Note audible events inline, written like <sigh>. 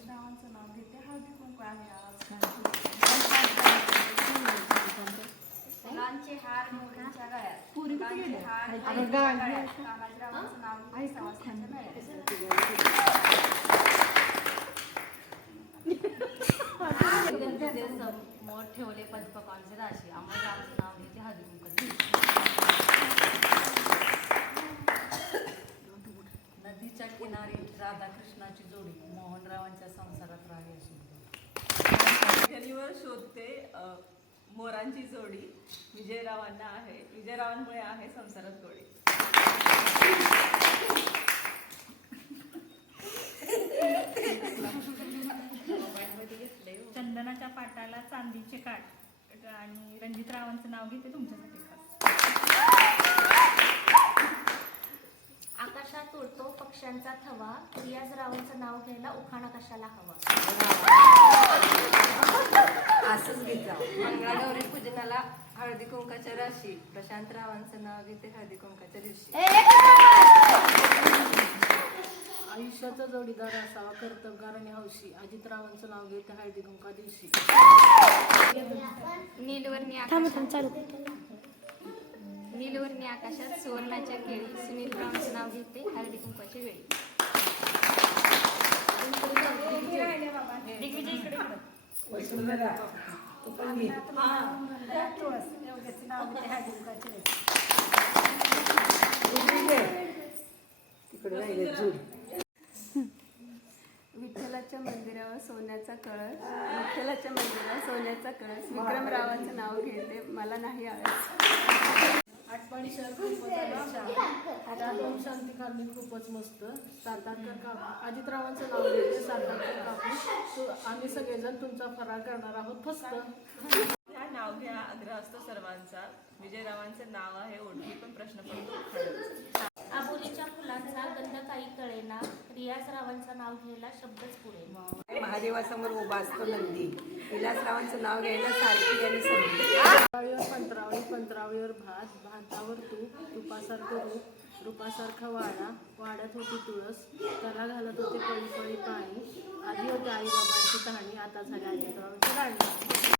नाव घेते. हळदी कुंकू आहे आज. फुलांचे हार मोहरीच्या गळ्यात. फुलांचे हार मोहरीच्या गळ्यात. तानाजीरावांचं नाव घेते. सवासणाच्या मेळ्यात <laughs> <laughs> मोठ ठेवले पंचपक्वानचे राशी. आम्हाला आमचं नाव घेते हळदी कुंकू नदीच्या किनारी राधाकृष्णाची जोडी मोहनरावांच्या संसारात राहावी अशी पैठणीवर शोधते मोरांची जोडी विजयरावांना आहे. विजयरावांमुळे आहे संसारात गोडी चंदनाच्या पाटाला चांदीचे काठ आणि रणजितरावांचं नाव घेते तुमच्यासाठी. उडतो पक्ष्यांचा थवा. रियाजरावांचं नाव घ्यायला उखाणा कशाला हवा? असंच घेत जाऊ मंगळागौरी पूजनाला हळदी कुंकाच्या राशी. प्रशांत रावांचं नाव घेते हळदी कुंकाच्या दिवशी. आयुष्याचा जोडीदार असावा कर्तबगार आणि हौशी. अजितरावांचं नाव घेते हळदी कुंका दिवशी. नीलवर्णी नीलवर्णी आकाशात सुवर्णाच्या केळी. सुनीलरावांचं नाव घेते. हळदी कुंकवाची वेळी. विठ्ठलाच्या मंदिरावर सोन्याचा कळस. विठ्ठलाच्या मंदिरावर सोन्याचा कळस. विक्रमरावांचं नाव घेते. मला नाही आवडत. त्यात ओम शांती खाल्ली खूपच मस्त सातारकर कापूस अजितरावांचं नाव घेते सातारकर कापूस तू- आम्ही सगळेजण तुमचा फराळ करणार आहोत फस्त ह्या नाव घ्या आग्रह असतो सर्वांचा. विजयरावांचं नाव आहे ओळखी पण प्रश्न पडतो. आबोलीच्या फुलांचा गंध काही कळेना रियाजरावांचं नाव घ्यायला शब्दच पुरे महादेवासमोर उभा असतो नंदी. विलासरावांचं नाव घ्यायला सारखी आणि संधी. पंत्रावळीवर पंत्रावळी भात भातावर तूप तुपासारखं रूप रूपासारखा वाडा वाड्यात होती तुळस त्याला घालत होते पळी पळी पाणी. आधी होती आई बाबांची कहाणी आता झाली अजितरावांची राणी